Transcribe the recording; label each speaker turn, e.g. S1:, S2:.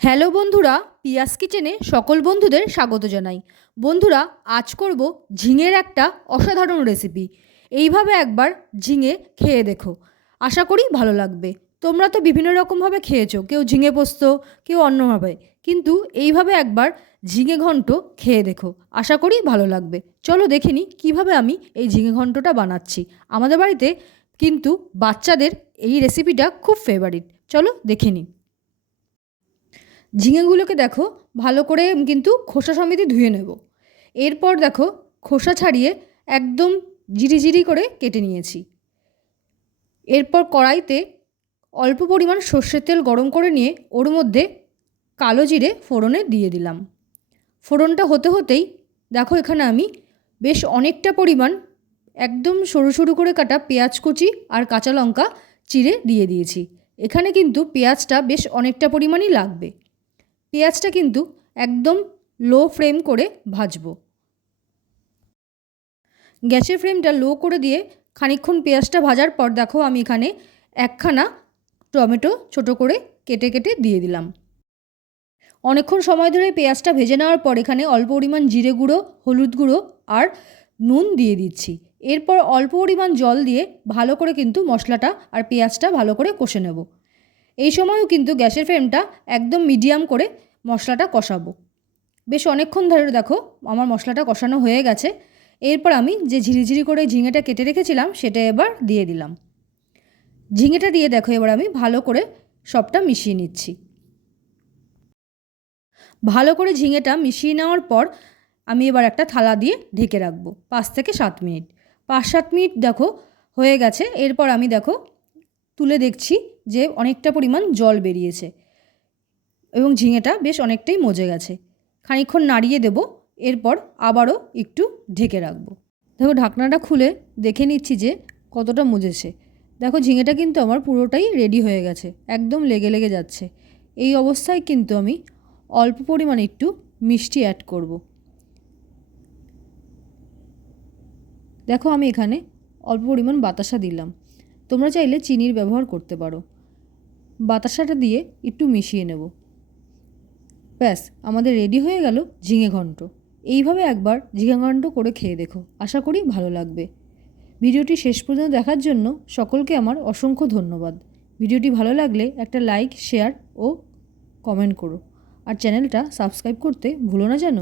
S1: Hello বন্ধুরা, পিয়াস কিচেনে সকল বন্ধুদের স্বাগত জানাই। বন্ধুরা, আজ করব ঝিঙের একটা অসাধারণ রেসিপি। এইভাবে একবার ঝিঙে খেয়ে দেখো। আশা করি ভালো লাগবে। তোমরা তো বিভিন্ন রকমভাবে খেয়েছো, কেউ ঝিঙে পোস্ত, কেউ অন্যভাবে। কিন্তু এইভাবে একবার ঝিঙে ঘন্ট খেয়ে দেখো। আশা করি ভালো লাগবে। চলো দেখে নিই কীভাবে আমি এই ঝিঙে ঘন্টটা বানাচ্ছি। আমাদের বাড়িতে কিন্তু বাচ্চাদের এই রেসিপিটা খুব ফেভারিট চলো দেখে নিই ঝিঙেগুলোকে দেখো ভালো করে কিন্তু খোসা সমেতই ধুয়ে নেব। এরপর দেখো খোসা ছাড়িয়ে একদম জিরি করে কেটে নিয়েছি। এরপর কড়াইতে অল্প পরিমাণ সর্ষের তেল গরম করে নিয়ে ওর মধ্যে কালো জিরে ফোড়নে দিয়ে দিলাম। ফোড়নটা হতে হতেই দেখো এখানে আমি বেশ অনেকটা পরিমাণ একদম সরু সরু করে কাটা পেঁয়াজ কুচি আর কাঁচা লঙ্কা চিড়ে দিয়ে দিয়েছি। এখানে কিন্তু পেঁয়াজটা বেশ অনেকটা পরিমাণই লাগবে। পেঁয়াজটা কিন্তু একদম লো ফ্লেম করে ভাজবো। গ্যাসের ফ্লেমটা লো করে দিয়ে খানিকক্ষণ পেঁয়াজটা ভাজার পর দেখো আমি এখানে একখানা টমেটো ছোট করে কেটে কেটে দিয়ে দিলাম। অনেকক্ষণ সময় ধরে পেঁয়াজটা ভেজে নেওয়ার পর এখানে অল্প পরিমাণ জিরে গুঁড়ো, হলুদ গুঁড়ো আর নুন দিয়ে দিচ্ছি। এরপর অল্প পরিমাণ জল দিয়ে ভালো করে কিন্তু মশলাটা আর পেঁয়াজটা ভালো করে কষে নেব। এই সময়ও কিন্তু গ্যাসের ফ্লেমটা একদম মিডিয়াম করে মশলাটা কষাবো। বেশ অনেকক্ষণ ধরে দেখো আমার মশলাটা কষানো হয়ে গেছে। এরপর আমি যে ঝিরিঝিরি করে ঝিঙেটা কেটে রেখেছিলাম সেটা এবার দিয়ে দিলাম। ঝিঙেটা দিয়ে দেখো এবার আমি ভালো করে সবটা মিশিয়ে নিচ্ছি। ভালো করে ঝিঙেটা মিশিয়ে নেওয়ার পর আমি এবার একটা থালা দিয়ে ঢেকে রাখব পাঁচ থেকে সাত মিনিট। পাঁচ সাত মিনিট দেখো হয়ে গেছে। এরপর আমি দেখো তুলে দেখছি যে অনেকটা পরিমাণ জল বেরিয়েছে এবং ঝিঙেটা বেশ অনেকটাই মজে গেছে। খানিকক্ষণ নাড়িয়ে দেব, এরপর আবারও একটু ঢেকে রাখব। দেখো, ঢাকনাটা খুলে দেখে নিচ্ছি যে কতটা মজেছে। দেখো, ঝিঙেটা কিন্তু আমার পুরোটাই রেডি হয়ে গেছে, একদম লেগে লেগে যাচ্ছে। এই অবস্থায় কিন্তু আমি অল্প পরিমাণে একটু মিষ্টি অ্যাড করব। দেখো, আমি এখানে অল্প পরিমাণ বাতাসা দিলাম। তোমরা চাইলে চিনির ব্যবহার করতে পারো। বাতাসাটা দিয়ে একটু মিশিয়ে নেব। ব্যাস, আমাদের রেডি হয়ে গেল ঝিঙে ঘন্ট। এইভাবে একবার ঝিঙে ঘন্ট করে খেয়ে দেখো। আশা করি ভালো লাগবে। ভিডিওটি শেষ পর্যন্ত দেখার জন্য সকলকে আমার অসংখ্য ধন্যবাদ। ভিডিওটি ভালো লাগলে একটা লাইক শেয়ার ও কমেন্ট করো। আর চ্যানেলটা সাবস্ক্রাইব করতে ভুলো না যেন।